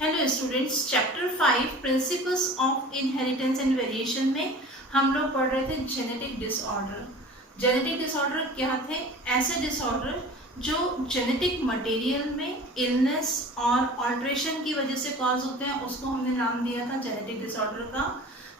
Hello students, chapter 5 principles of inheritance and variation में हम लोग पढ़ रहे थे जेनेटिक डिसऑर्डर। जेनेटिक डिसऑर्डर क्या थे? ऐसे डिसऑर्डर जो जेनेटिक मटेरियल में इलनेस और ऑल्ट्रेशन की वजह से कॉज होते हैं, उसको हमने नाम दिया था जेनेटिक डिसऑर्डर का।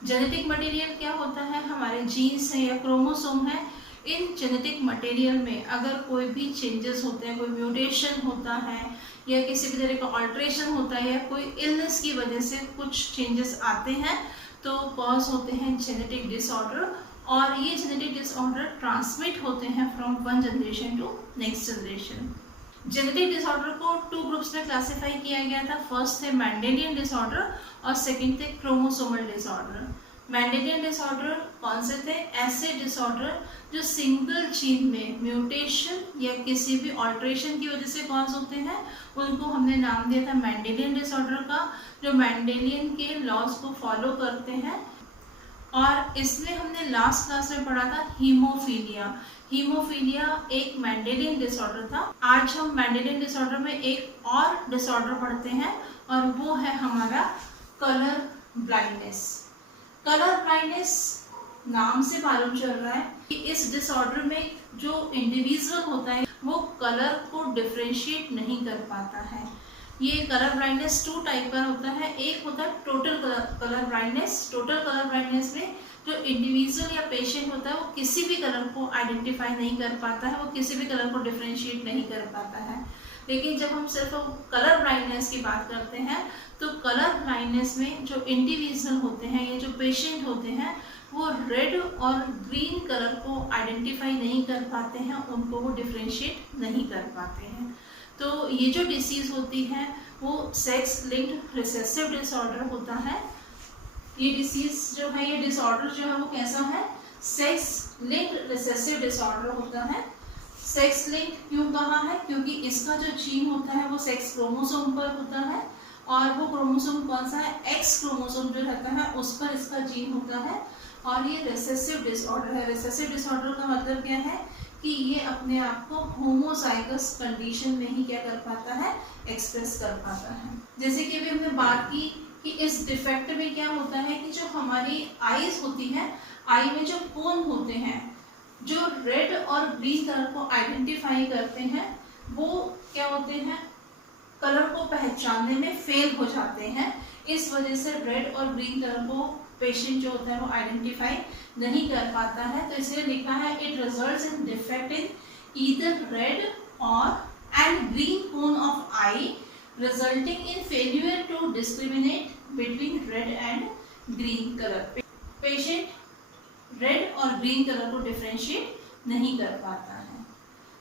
जेनेटिक मटेरियल क्या होता है? हमारे जीन्स है या क्रोमोसोम है। इन जेनेटिक मटेरियल में अगर कोई भी चेंजेस होते हैं, कोई म्यूटेशन होता है या किसी भी तरह का ऑल्ट्रेशन होता है या कोई इलनेस की वजह से कुछ चेंजेस आते हैं तो कॉज होते हैं जेनेटिक डिसऑर्डर। और ये जेनेटिक डिसऑर्डर ट्रांसमिट होते हैं from one generation to next generation. Genetic disorder को टू ग्रुप्स में क्लासिफाई किया गया था। फर्स्ट थे मेंडेलियन डिसऑर्डर और सेकंड थे क्रोमोसोमल डिसऑर्डर। मेंडेलियन डिसऑर्डर कौन से थे? ऐसे डिसऑर्डर जो सिंगल जीन में म्यूटेशन या किसी भी ऑल्ट्रेशन की वजह से कॉज होते हैं, उनको हमने नाम दिया था मेंडेलियन डिसऑर्डर का, जो मेंडेलियन के लॉज को फॉलो करते हैं। और इसमें हमने लास्ट क्लास में पढ़ा था हीमोफीलिया। हीमोफीलिया एक मेंडेलियन डिसऑर्डर था। आज हम मेंडेलियन डिसऑर्डर में एक और डिसऑर्डर पढ़ते हैं और वो है हमारा कलर ब्लाइंडनेस। कलर ब्लाइंडनेस नाम से मालूम चल रहा है कि इस डिसऑर्डर में जो इंडिविजुअल होता है वो कलर को डिफरेंशिएट नहीं कर पाता है। ये कलर ब्लाइंडनेस टू टाइप का होता है। एक होता है total colour blindness. Total colour blindness में जो इंडिविजुअल या पेशेंट होता है वो किसी भी कलर को आइडेंटिफाई नहीं कर पाता है, वो किसी भी कलर को डिफरेंशिएट नहीं कर पाता है। लेकिन जब हम सिर्फ कलर ब्लाइंडनेस की बात करते हैं तो कलर ब्लाइंडनेस में जो इंडिविजुअल होते हैं या जो पेशेंट होते हैं वो रेड और ग्रीन कलर को आइडेंटिफाई नहीं कर पाते हैं, उनको वो डिफरेंशिएट नहीं कर पाते हैं। तो ये जो डिसीज होती है वो सेक्स लिंक्ड रिसेसिव डिसऑर्डर होता है। ये डिसीज जो है, ये डिसऑर्डर जो है वो कैसा है? सेक्स लिंक्ड रिसेसिव डिसऑर्डर होता है। सेक्स लिंक क्यों कहा है? क्योंकि इसका जो जीन होता है वो सेक्स क्रोमोसोम पर होता है और वो क्रोमोसोम कौन सा है? एक्स क्रोमोसोम जो रहता है उस पर इसका जीन होता है। और ये रिसेसिव डिसऑर्डर है। रिसेसिव डिसऑर्डर का मतलब क्या है? कि ये अपने आप को होमोजाइगस कंडीशन में ही क्या कर पाता है? एक्सप्रेस कर पाता है। जैसे कि अभी हमने बात की कि इस डिफेक्ट में क्या होता है कि जो हमारी आईज होती है, आई में जो कोन होते हैं जो रेड और ग्रीन कलर को आइडेंटिफाई करते हैं, वो क्या होते हैं? कलर को पहचानने में फेल हो जाते हैं। इस वजह से रेड और ग्रीन कलर को पेशेंट जो होता है वो आइडेंटिफाई नहीं कर पाता है। तो इसलिए लिखा है it results in defect in either red और and green cone of eye resulting in failure to discriminate between red and green colour. Patient red और ग्रीन कलर को डिफरेंशिएट नहीं कर पाता है।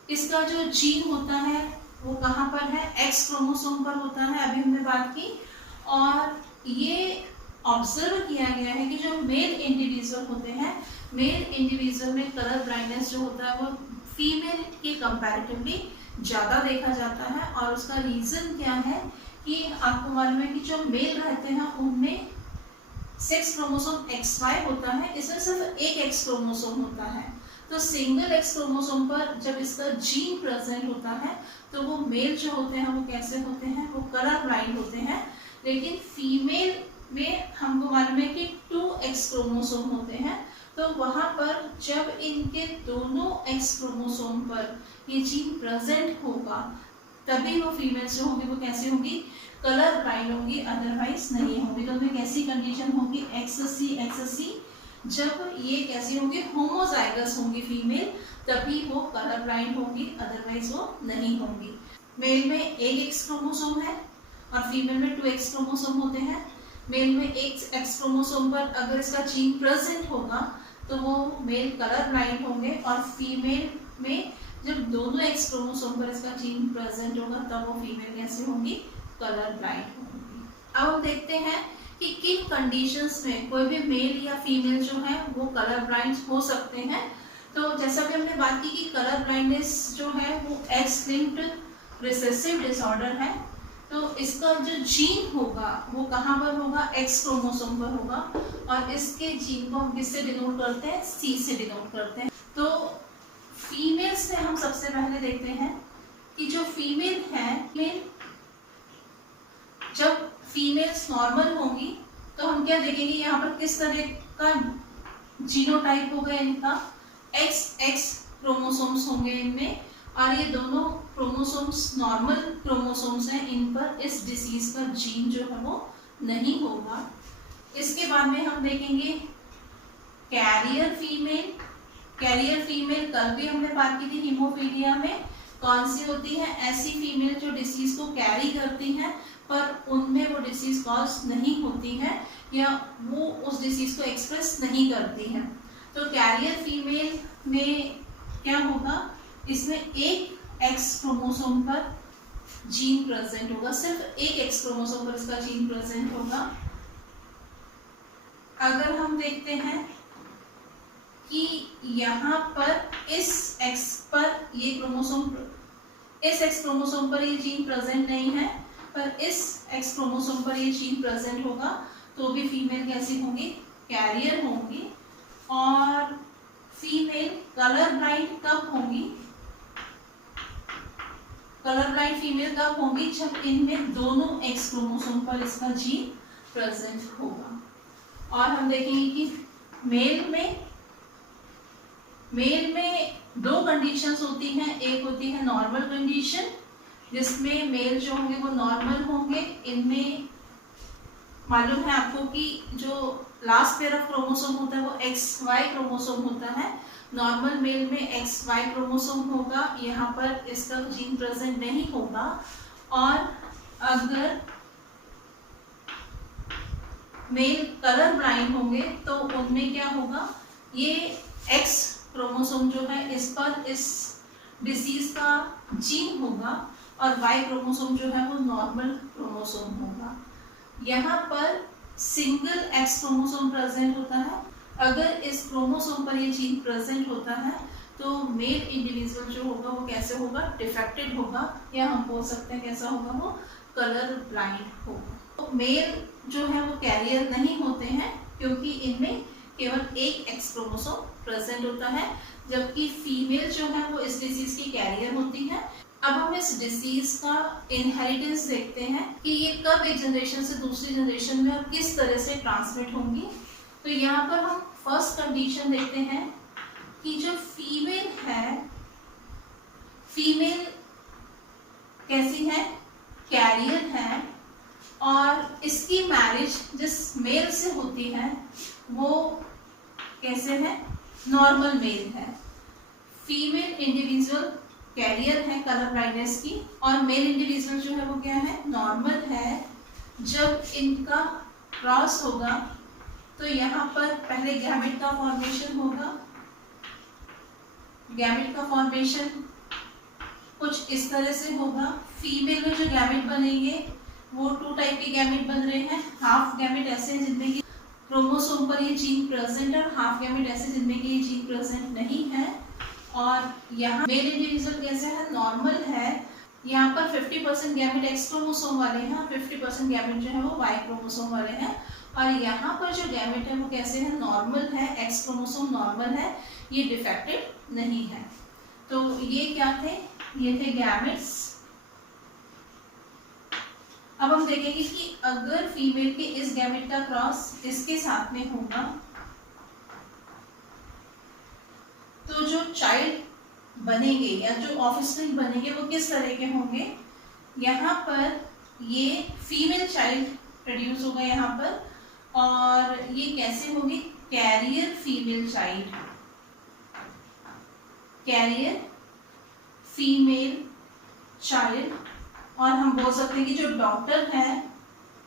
इसका जो जीन होता है वो कहाँ पर है? एक्स क्रोमोसोम पर होता है, अभी हमने बात की। और ये ऑब्जर्व किया गया है कि जो मेल इंडिविजुअल होते हैं, मेल इंडिविजुअल में कलर ब्लाइंडनेस जो होता है वो फीमेल के कंपैरेटिवली ज़्यादा देखा जाता है। और उसका रीज़न क्या है कि आपको मालूम है कि जो मेल रहते हैं उनमें सेक्स क्रोमोसोम XY होता है, इसमें सिर्फ एक एक्स क्रोमोसोम होता है। तो सिंगल एक्स क्रोमोसोम पर जब इसका जीन प्रेजेंट होता है तो वो मेल जो होते हैं वो कैसे होते हैं? वो कलर ब्लाइंड होते हैं। लेकिन फीमेल में हमको मालूम है कि 2X क्रोमोसोम होते हैं। तो वहाँ पर जब इनके दोनों X क्रोमोसोम पर ये जीन प्रेजेंट होगा तभी वो फीमेल्स जो होंगी वो कैसी होंगी? कलर ब्लाइंड होंगी, अदरवाइज नहीं होंगी। तो उनमें कैसी कंडीशन होगी? XC जब ये कैसी होंगी? होमोजाइगस होंगी फीमेल, तभी वो कलर ब्लाइंड होंगी, अदरवाइज वो नहीं होंगी। मेल में एक एक्स क्रोमोसोम है और फीमेल में 2X क्रोमोसोम होते हैं। मेल में एक एक्स क्रोमोसोम पर अगर इसका जीन प्रेजेंट होगा तो वो मेल कलर ब्लाइंड होंगे और फीमेल में जब दोनों एक्स क्रोमोसोम पर इसका जीन प्रेजेंट होगा तब वो फीमेल कैसे होंगी? कलर ब्लाइंड होंगी। अब हम देखते हैं कि किन कंडीशंस में कोई भी मेल या फीमेल जो है वो कलर ब्लाइंड हो सकते हैं। तो जैसा कि हमने बात की कि कलर ब्लाइंडनेस जो है वो एक्स लिंक्ड रिसेसिव डिसऑर्डर है। तो इसका जो जीन होगा वो कहाँ पर होगा? एक्स क्रोमोसोम पर होगा। और इसके जीन को हम किससे डिनोट करते हैं? C से डिनोट करते हैं। तो फीमेल्स में हम सबसे पहले देखते हैं कि जो फीमेल है, जब फीमेल्स नॉर्मल होंगी तो हम क्या देखेंगे, यहाँ पर किस तरह का जीनोटाइप होगा इनका, XX क्रोमोसोम्स होंगे इनमें, और ये दोनों क्रोमोसोम्स नॉर्मल क्रोमोसोम्स हैं, इन पर इस डिसीज का जीन जो है वो नहीं होगा। इसके बाद में हम देखेंगे कैरियर फीमेल। कैरियर फीमेल कल भी हमने बात की थी हीमोफीलिया में, कौन सी होती है, ऐसी फीमेल जो डिसीज को कैरी करती हैं पर उनमें वो डिसीज कॉज नहीं होती है या वो उस डिसीज को एक्सप्रेस नहीं करती है। तो कैरियर फीमेल में क्या होगा, इसमें एक एक्स क्रोमोसोम पर जीन प्रेजेंट होगा, सिर्फ एक एक्स क्रोमोसोम पर इसका जीन प्रेजेंट होगा। अगर हम देखते हैं कि यहाँ पर इस एक्स पर ये क्रोमोसोम, इस एक्स क्रोमोसोम पर ये जीन प्रेजेंट नहीं है पर इस एक्स क्रोमोसोम पर ये जीन प्रेजेंट होगा, तो भी फीमेल कैसी होंगी, कैरियर होंगी। और फीमेल कलर ब्लाइंड कब होंगी, कलर ब्लाइंड फीमेल कब होंगी, जब इनमें दोनों एक्स क्रोमोसोम पर इसका जीन प्रेजेंट होगा। और हम देखेंगे कि मेल में दो कंडीशंस होती हैं, एक होती है नॉर्मल कंडीशन जिसमें मेल जो होंगे वो नॉर्मल होंगे, इनमें मालूम है आपको कि जो लास्ट पेयर ऑफ क्रोमोसोम होता है वो XY क्रोमोसोम होता है, नॉर्मल मेल में XY क्रोमोसोम होगा, यहाँ पर इसका जीन प्रेजेंट नहीं होगा। और अगर मेल कलर ब्लाइंड होंगे तो उनमें क्या होगा, ये X क्रोमोसोम जो है इस पर इस डिसीज का जीन होगा और Y क्रोमोसोम जो है वो नॉर्मल क्रोमोसोम होगा। यहाँ पर सिंगल X क्रोमोसोम प्रेजेंट होता है, अगर इस क्रोमोसोम पर ये जीन प्रेजेंट होता है तो मेल इंडिविजुअल जो होगा वो कैसे होगा, डिफेक्टेड होगा, या हम बोल सकते हैं कैसा होगा, वो कलर ब्लाइंड होगा। तो मेल जो है वो कैरियर नहीं होते हैं क्योंकि इनमें केवल एक एक्स क्रोमोसोम प्रेजेंट होता है, जबकि फीमेल जो है वो इस डिसीज की कैरियर होती है। अब हम इस डिसीज का इनहेरिटेंस देखते हैं कि ये कब एक जनरेशन से दूसरी जनरेशन में और किस तरह से ट्रांसमिट होंगी। तो यहाँ पर हम फर्स्ट कंडीशन देखते हैं कि जो फीमेल है, फीमेल कैसी है, कैरियर है, और इसकी मैरिज जिस मेल से होती है वो कैसे है, नॉर्मल मेल है। फीमेल इंडिविजुअल कैरियर है कलर ब्लाइंडनेस की, और मेल इंडिविजुअल जो है वो क्या है, नॉर्मल है। जब इनका क्रॉस होगा तो यहाँ पर पहले गैमेट का फॉर्मेशन होगा, गैमेट का फॉर्मेशन कुछ इस तरह से होगा। फीमेल में जो गैमेट बनेंगे वो टू टाइप के गैमेट बन रहे हैं, हाफ गैमेट ऐसे हैं जिनमें कि क्रोमोसोम पर ये जीन प्रेजेंट है, और हाफ गैमेट ऐसे जिनमें कि ये जीन प्रेजेंट नहीं है। और यहाँ मेल इंडिविजुअल कैसे है, नॉर्मल है। यहाँ पर 50% गैमेट एक्स क्रोमोसोम वाले हैं, 50% गैमेट जो है वो वाई क्रोमोसोम वाले हैं। और यहाँ पर जो गैमेट है वो कैसे है, नॉर्मल है, एक्स क्रोमोसोम नॉर्मल है, ये डिफेक्टेड नहीं है। तो ये क्या थे, ये थे गैमेट्स। अब हम देखेंगे कि अगर फीमेल के इस गैमेट का क्रॉस इसके साथ में होगा तो जो चाइल्ड बनेंगे या जो ऑफस्प्रिंग बनेंगे वो किस तरह के होंगे। यहाँ पर ये फीमेल चाइल्ड प्रोड्यूस होगा यहाँ पर, और ये कैसे होंगे, carrier female child, carrier female child. और हम बोल सकते हैं कि जो डॉटर है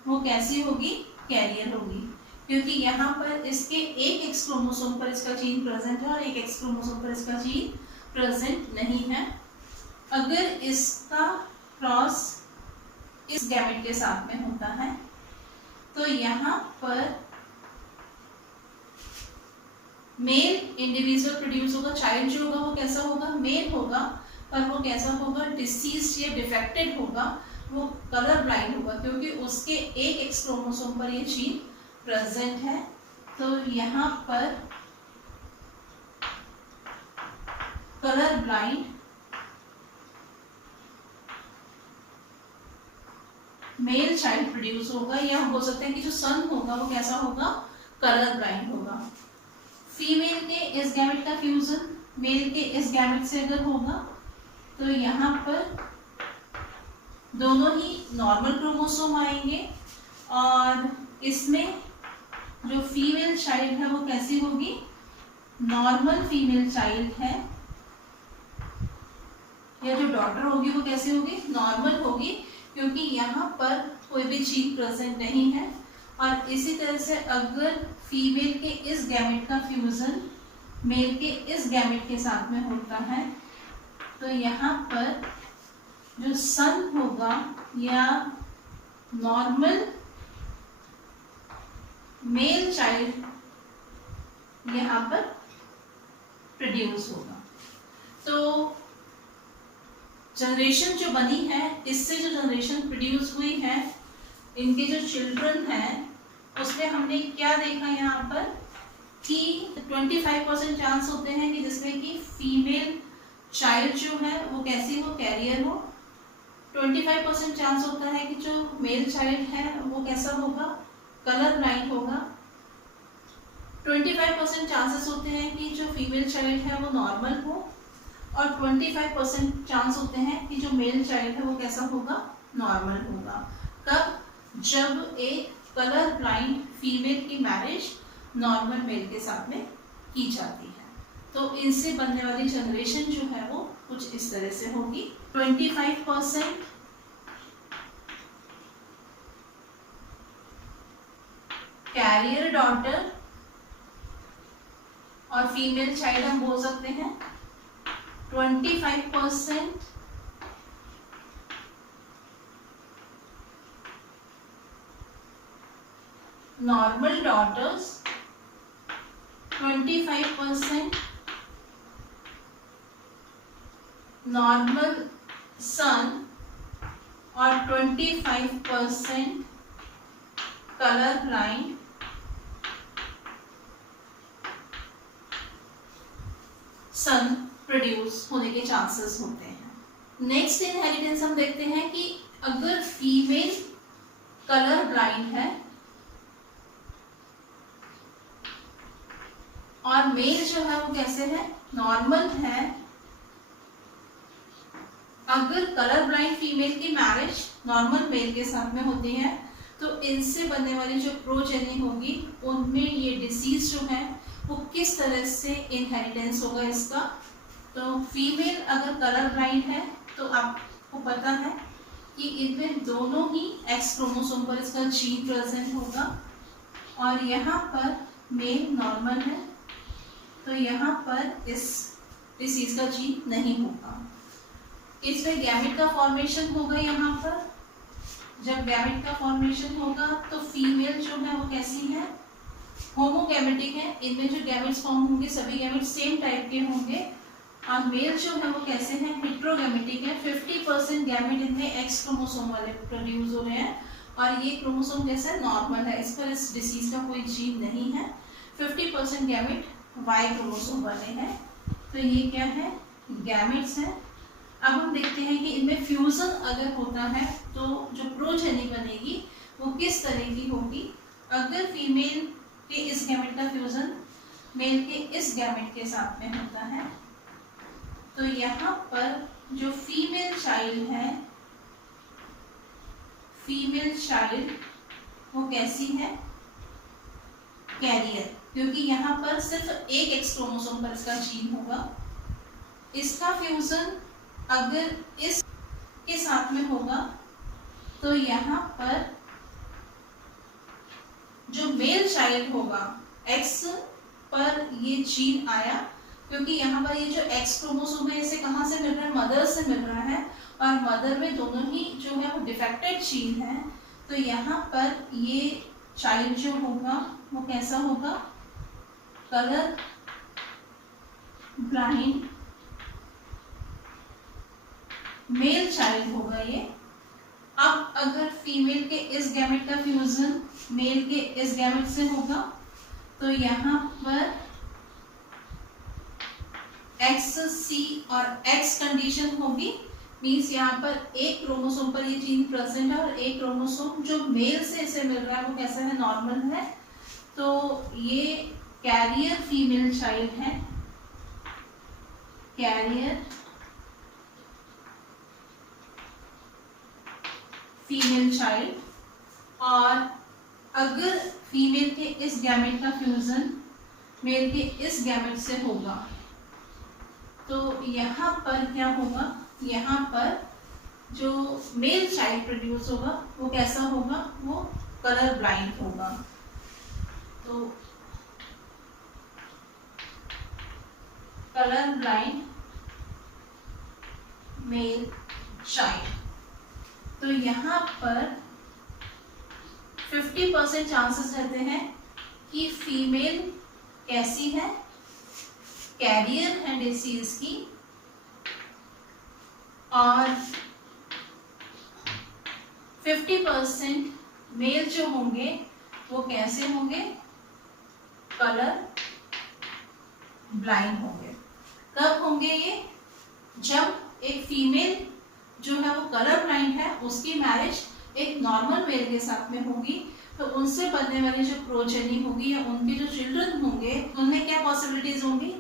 वो कैसी होगी, कैरियर होगी, क्योंकि यहाँ पर इसके एक एक्स क्रोमोसोम पर इसका जीन प्रेजेंट है और एक एक्स क्रोमोसोम पर इसका जीन प्रेजेंट नहीं है। अगर इसका क्रॉस इस गैमेट के साथ में होता है तो यहाँ पर मेल इंडिविजुअल प्रोड्यूस होगा, चाइल्ड जो होगा वो कैसा होगा, मेल होगा, पर वो कैसा होगा, डिसीज या डिफेक्टेड होगा, वो कलर ब्लाइंड होगा क्योंकि उसके एक एक्स क्रोमोसोम पर ये जीन प्रेजेंट है। तो यहाँ पर colour blind male child produce होगा, या हम बोल सकते हैं कि जो सन होगा वो कैसा होगा, कलर ब्लाइंड होगा। फीमेल के इस गैमेट का फ्यूजन मेल के इस गैमेट से अगर होगा तो यहाँ पर दोनों ही नॉर्मल क्रोमोसोम आएंगे और इसमें जो फीमेल चाइल्ड है वो कैसी होगी, नॉर्मल फीमेल चाइल्ड है, या जो डॉटर होगी वो कैसी होगी, नॉर्मल होगी, क्योंकि यहाँ पर कोई भी जीन प्रेजेंट नहीं है। और इसी तरह से अगर फीमेल के इस गैमेट का फ्यूजन मेल के इस गैमेट के साथ में होता है तो यहाँ पर जो सन होगा या नॉर्मल मेल चाइल्ड यहाँ पर प्रोड्यूस होगा। तो जनरेशन जो बनी है, इससे जो जनरेशन प्रोड्यूस हुई है, इनके जो चिल्ड्रन हैं उसमें हमने क्या देखा यहाँ पर कि 25% चांस होते हैं कि जिसमें कि फीमेल चाइल्ड जो है वो कैसी हो, कैरियर हो। 25% चांस होता है कि जो मेल चाइल्ड है वो कैसा होगा, कलर ब्लाइंड होगा। 25% चांसेस होते हैं कि जो फीमेल चाइल्ड है वो नॉर्मल हो, और 25% चांस होते हैं कि जो मेल चाइल्ड है वो कैसा होगा, नॉर्मल होगा। कब, जब एक कलर ब्लाइंड फीमेल की मैरिज नॉर्मल मेल के साथ में की जाती है। तो इनसे बनने वाली जनरेशन जो है वो कुछ इस तरह से होगी। 25% कैरियर डॉटर और फीमेल चाइल्ड हम बोल सकते हैं। 25% नॉर्मल डॉटर्स, 25% नॉर्मल सन और 25% कलर ब्लाइंड सन प्रोड्यूस होने के चांसेस होते हैं। नेक्स्ट इनहेरिटेंस हम देखते हैं कि अगर फीमेल कलर ब्लाइंड है और मेल जो है वो कैसे है, नॉर्मल है। अगर कलर ब्लाइंड फीमेल की मैरिज नॉर्मल मेल के साथ में होती है तो इनसे बनने वाली जो प्रोजेनी होगी उनमें ये डिसीज जो है वो किस तरह से इनहेरिटेंस होगा इसका। तो फीमेल अगर कलर ब्लाइंड है तो आपको पता है कि इनमें दोनों ही एक्स क्रोमोसोम पर इसका जीन प्रेजेंट होगा, और यहाँ पर मेल नॉर्मल है तो यहाँ पर इस डिसीज का जीन नहीं होगा। इसमें गैमेट का फॉर्मेशन होगा। यहाँ पर जब गैमेट का फॉर्मेशन होगा तो फीमेल जो है वो कैसी है, होमोगैमेटिक है। इनमें जो गैमेट्स फॉर्म होंगे सभी गैमेट सेम टाइप के होंगे, और मेल जो है वो कैसे हैं, हेट्रोगैमेटिक है। 50% गैमेट इनमें एक्स क्रोमोसोम वाले प्रोड्यूस हो रहे हैं, और ये क्रोमोसोम कैसा नॉर्मल है, इस पर इस डिसीज का कोई जीन नहीं है। 50% गैमेट वाई क्रोमोसोम वाले हैं। तो ये क्या है, गैमेट्स हैं। अब हम देखते हैं कि इनमें फ्यूजन अगर होता है तो जो प्रोजेनी बनेगी वो किस तरह की होगी। अगर फीमेल के इस गैमेट का फ्यूजन मेल के इस गैमेट के साथ में होता है तो यहाँ पर जो फीमेल चाइल्ड है, फीमेल चाइल्ड वो कैसी है, कैरियर, क्योंकि यहाँ पर सिर्फ एक एक्स क्रोमोसोम पर इसका जीन होगा। इसका फ्यूजन अगर इस के साथ में होगा तो यहाँ पर जो मेल चाइल्ड होगा एक्स पर ये जीन आया, क्योंकि यहाँ पर ये जो एक्स क्रोमोसोम है इसे कहाँ से मिल रहा है, मदर से मिल रहा है, और मदर में दोनों ही जो है वो डिफेक्टेड जीन है। तो यहाँ पर ये चाइल्ड जो होगा वो कैसा होगा, कलर ब्लाइंड मेल चाइल्ड होगा ये। अब अगर फीमेल के इस गैमेट का फ्यूजन मेल के इस गैमेट से होगा तो यहाँ पर एक्स सी और एक्स कंडीशन होगी, मीन्स यहाँ पर एक क्रोमोसोम पर ये जीन प्रेजेंट है और एक क्रोमोसोम जो मेल से इसे मिल रहा है वो कैसा है, नॉर्मल है। तो ये कैरियर फीमेल चाइल्ड है, कैरियर फीमेल चाइल्ड। और अगर फीमेल के इस गैमेट का फ्यूजन मेल के इस गैमेट से होगा तो यहाँ पर क्या होगा, यहाँ पर जो मेल चाइल्ड प्रोड्यूस होगा वो कैसा होगा, वो कलर ब्लाइंड होगा। तो कलर ब्लाइंड मेल चाइल्ड। तो यहाँ पर 50% चांसेस रहते हैं कि फीमेल कैसी है, कैरियर है डिसीज की, और 50% मेल जो होंगे वो कैसे होंगे, कलर ब्लाइंड होंगे। कब होंगे ये, जब एक फीमेल जो है वो कलर ब्लाइंड है, उसकी मैरिज एक नॉर्मल मेल के साथ में होगी, तो उनसे बनने वाली जो प्रोजेनी होगी या उनके जो चिल्ड्रन होंगे उनमें क्या पॉसिबिलिटीज होंगी,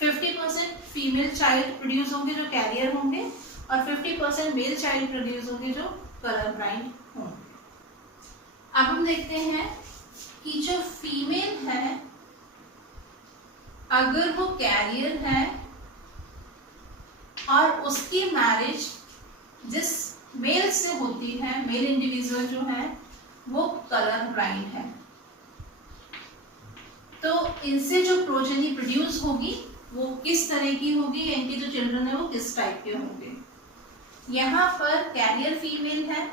50% फीमेल चाइल्ड प्रोड्यूस होंगे जो कैरियर होंगे और 50% मेल चाइल्ड प्रोड्यूस होंगे जो कलर ब्लाइंड होंगे। अब हम देखते हैं कि जो फीमेल है अगर वो कैरियर है और उसकी मैरिज जिस मेल से होती है, मेल इंडिविजुअल जो है वो कलर ब्लाइंड है, तो इनसे जो प्रोजेनी प्रोड्यूस होगी वो किस तरह की होगी, इनके जो चिल्ड्रन है वो किस टाइप के होंगे। यहाँ पर कैरियर फीमेल है,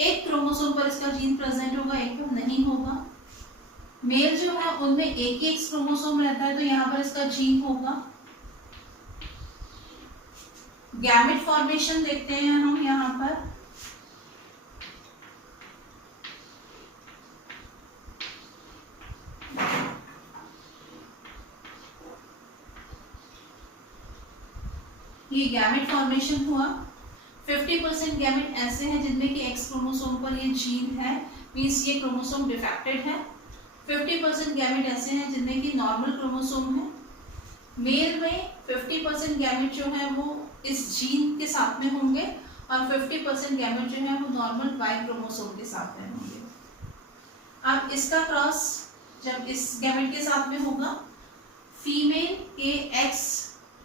एक क्रोमोसोम पर इसका जीन प्रेजेंट होगा, एक पर नहीं होगा। मेल जो है उनमें एक ही क्रोमोसोम रहता है, तो यहाँ पर इसका जीन होगा। गैमेट फॉर्मेशन देखते हैं हम यहाँ पर, ये गैमेट फॉर्मेशन हुआ। 50% गैमेट ऐसे हैं जिनमें कि एक्स क्रोमोसोम पर ये जीन है, मींस ये क्रोमोसोम डिफेक्टेड है। 50% गैमेट ऐसे हैं जिनमें कि नॉर्मल क्रोमोसोम है। मेल में 50% गैमेट जो है वो इस जीन के साथ में होंगे और 50% गैमेट जो है वो नॉर्मल वाई क्रोमोसोम के साथ में होंगे। अब इसका क्रॉस जब इस गैमेट के साथ में होगा, फीमेल के एक्स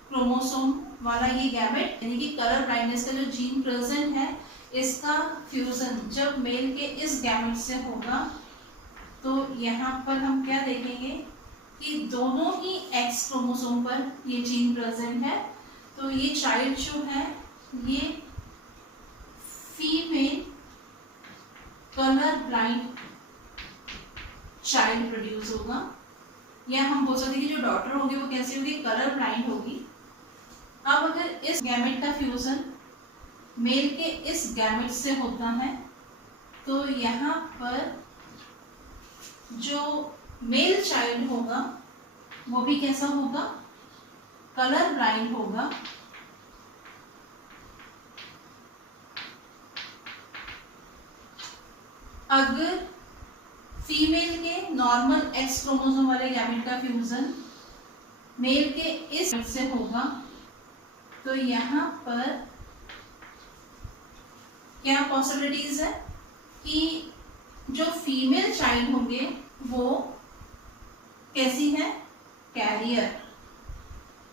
क्रोमोसोम वाला ये गैमेट यानी कि कलर ब्लाइंडनेस का जो जीन प्रेजेंट है, इसका फ्यूजन जब मेल के इस गैमेट से होगा तो यहाँ पर हम क्या देखेंगे कि दोनों ही एक्स क्रोमोसोम पर ये जीन प्रेजेंट है, तो ये चाइल्ड जो है ये female colour blind child produce होगा। या हम बोल सकते हैं कि जो डॉटर होगी वो कैसी होगी, कलर ब्लाइंड होगी। अब अगर इस गैमेट का फ्यूजन मेल के इस गैमेट से होता है तो यहाँ पर जो मेल चाइल्ड होगा वो भी कैसा होगा, कलर ब्लाइंड होगा। अगर फीमेल के नॉर्मल एक्स क्रोमोसोम वाले गैमेट का फ्यूजन मेल के इस से होगा तो यहाँ पर क्या पॉसिबिलिटीज है कि जो फीमेल चाइल्ड होंगे वो कैसी है, कैरियर,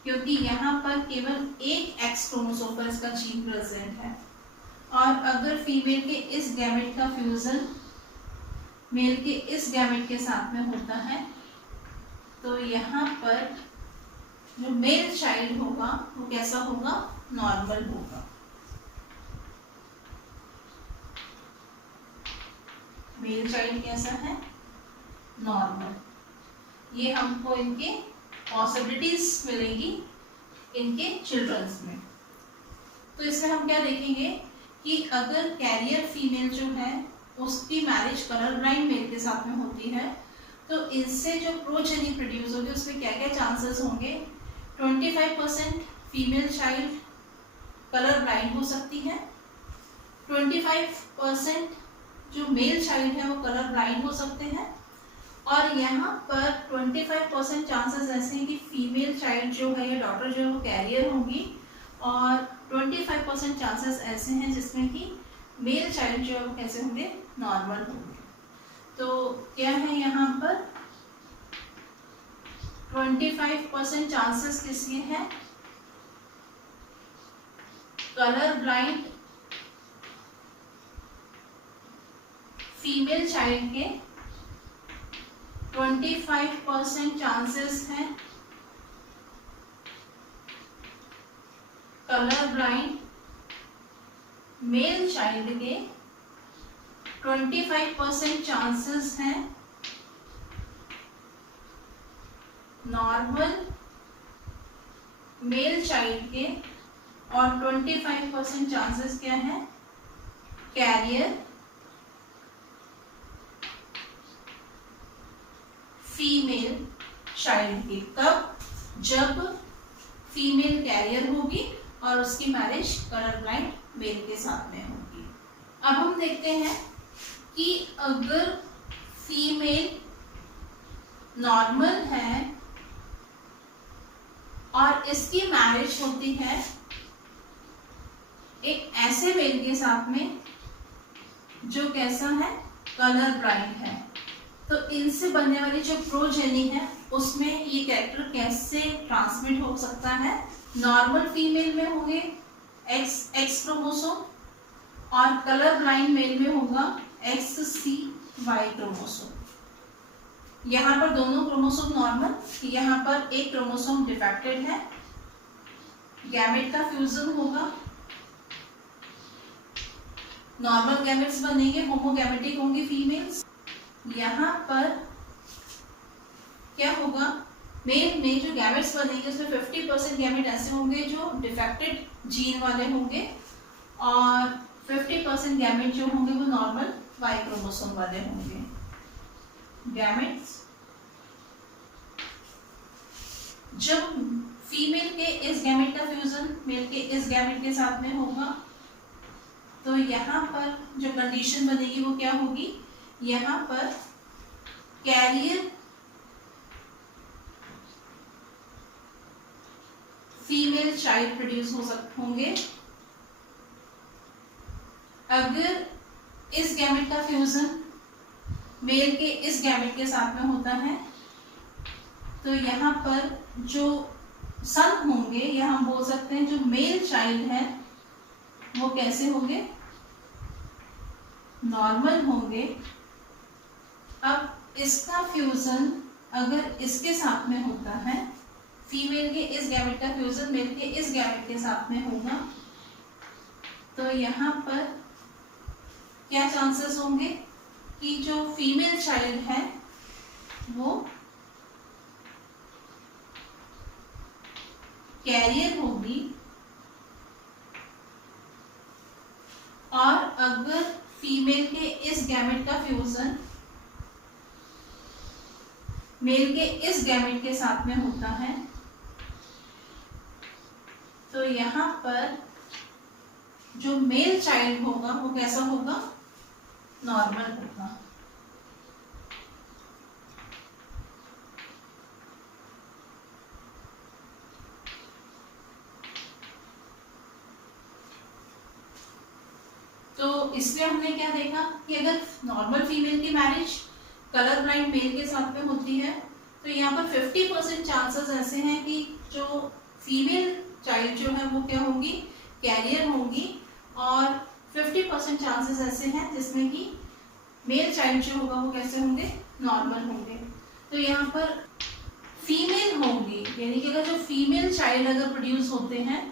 क्योंकि यहाँ पर केवल एक एक्स क्रोमोसोम पर इसका जीन प्रेजेंट है। और अगर फीमेल के इस गैमेट का फ्यूजन मेल के इस गैमेट के साथ में होता है तो यहाँ पर जो मेल चाइल्ड होगा वो कैसा होगा, नॉर्मल होगा। मेल चाइल्ड कैसा है, नॉर्मल। ये हमको इनके पॉसिबिलिटीज मिलेंगी इनके चिल्ड्रंस में। तो इसमें हम क्या देखेंगे कि अगर कैरियर फीमेल जो है उसकी मैरिज कलर ब्लाइंड मेल के साथ में होती है तो इनसे जो प्रोजेनी प्रोड्यूस होगी उसमें क्या क्या चांसेस होंगे, 25% फीमेल चाइल्ड कलर ब्लाइंड हो सकती है, 25% जो मेल चाइल्ड है वो कलर ब्लाइंड हो सकते हैं, और यहाँ पर 25% चांसेस ऐसे हैं कि फीमेल चाइल्ड जो है या डॉटर जो है वो कैरियर होंगी, और 25% चांसेस ऐसे हैं जिसमें कि मेल चाइल्ड जो है वो कैसे होंगे, नॉर्मल होंगे। तो क्या है यहाँ पर 25% चांसेस किसके हैं, कलर ब्लाइंड फीमेल चाइल्ड के, 25% चांसेस हैं कलर ब्लाइंड मेल चाइल्ड के, 25% चांसेस हैं नॉर्मल मेल चाइल्ड के, और 25% चांसेस क्या है, कैरियर फीमेल चाइल्ड की। कब, जब फीमेल कैरियर होगी और उसकी मैरिज कलर ब्लाइंड मेल के साथ में होगी। अब हम देखते हैं कि अगर फीमेल नॉर्मल है और इसकी मैरिज होती है एक ऐसे मेल के साथ में जो कैसा है, कलर ब्लाइंड है, तो इनसे बनने वाली जो प्रोजेनी है उसमें ये कैरेक्टर कैसे ट्रांसमिट हो सकता है। नॉर्मल फीमेल में होंगे एक्स क्रोमोसोम, और कलर ब्लाइंड मेल में होगा XCY क्रोमोसोम। यहाँ पर दोनों क्रोमोसोम नॉर्मल, यहाँ पर एक क्रोमोसोम डिफेक्टेड है, गैमेट का फ्यूजन होगा, नॉर्मल गैमेट्स बनेंगे, होमोगैमेटिक होंगी फीमेल्स। यहाँ पर क्या होगा, मेल में जो गैमेट्स बनेंगे उसमें 50% गैमेट ऐसे होंगे जो डिफेक्टेड जीन वाले होंगे, और 50% गैमेट जो होंगे वो नॉर्मल वाई क्रोमोसोम वाले होंगे। गैमेट्स जब फीमेल के इस गैमेट का फ्यूजन मेल के इस गैमेट के साथ में होगा, तो यहाँ पर जो कंडीशन बनेगी वो क्या होगी, यहाँ पर कैरियर फीमेल चाइल्ड प्रोड्यूस होंगे। अगर इस गैमेट का फ्यूजन मेल के इस गैमेट के साथ में होता है, तो यहाँ पर जो सन होंगे या हम बोल सकते हैं जो मेल चाइल्ड है वो कैसे होंगे, नॉर्मल होंगे। अब इसका फ्यूजन अगर इसके साथ में होता है, फीमेल के इस गैमेट का फ्यूजन मेल के इस गैमेट के साथ में होगा, तो यहाँ पर क्या चांसेस होंगे कि जो फीमेल चाइल्ड है वो कैरियर होगी, और अगर फीमेल के इस गैमेट का फ्यूजन मेल के इस गैमेट के साथ में होता है, तो यहाँ पर जो मेल चाइल्ड होगा वो कैसा होगा, नॉर्मल होगा। तो इसलिए हमने क्या देखा कि अगर नॉर्मल फीमेल की मैरिज कलर ब्लाइंड मेल के साथ में होती है, तो यहाँ पर 50% चांसेस ऐसे हैं कि जो फीमेल चाइल्ड जो है वो क्या होंगी, कैरियर होंगी, और 50% चांसेस ऐसे हैं जिसमें कि मेल चाइल्ड जो होगा वो कैसे होंगे, नॉर्मल होंगे। तो यहाँ पर फीमेल होंगी, यानी कि अगर जो फीमेल चाइल्ड अगर प्रोड्यूस होते हैं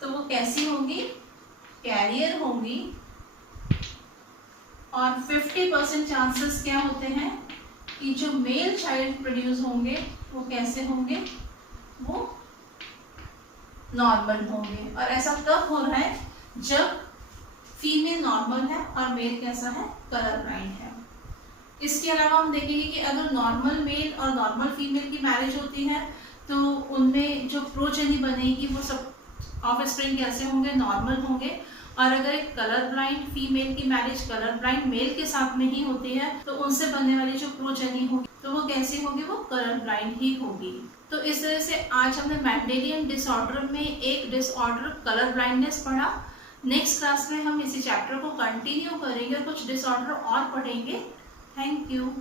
तो वो कैसी होंगी, कैरियर होंगी, और 50% चांसेस क्या होते हैं कि जो मेल चाइल्ड प्रोड्यूस होंगे वो कैसे होंगे, वो नॉर्मल होंगे। और ऐसा कब हो रहा है, जब फीमेल नॉर्मल है और मेल कैसा है, कलर ब्लाइंड है। इसके अलावा हम देखेंगे कि अगर नॉर्मल मेल और नॉर्मल फीमेल की मैरिज होती है तो उनमें जो प्रोजेनी बनेगी वो सब ऑफ स्प्रिंग कैसे होंगे, नॉर्मल होंगे। और अगर एक कलर ब्लाइंड फीमेल की मैरिज कलर ब्लाइंड मेल के साथ में ही होती है तो उनसे बनने वाली जो प्रोजेनी होगी तो वो कैसी होगी, वो कलर ब्लाइंड ही होगी। तो इस तरह से आज हमने मेंडेलियन डिसऑर्डर में एक डिसऑर्डर कलर ब्लाइंडनेस पढ़ा। नेक्स्ट क्लास में हम इसी चैप्टर को कंटिन्यू करेंगे और कुछ डिसऑर्डर और पढ़ेंगे। Thank you.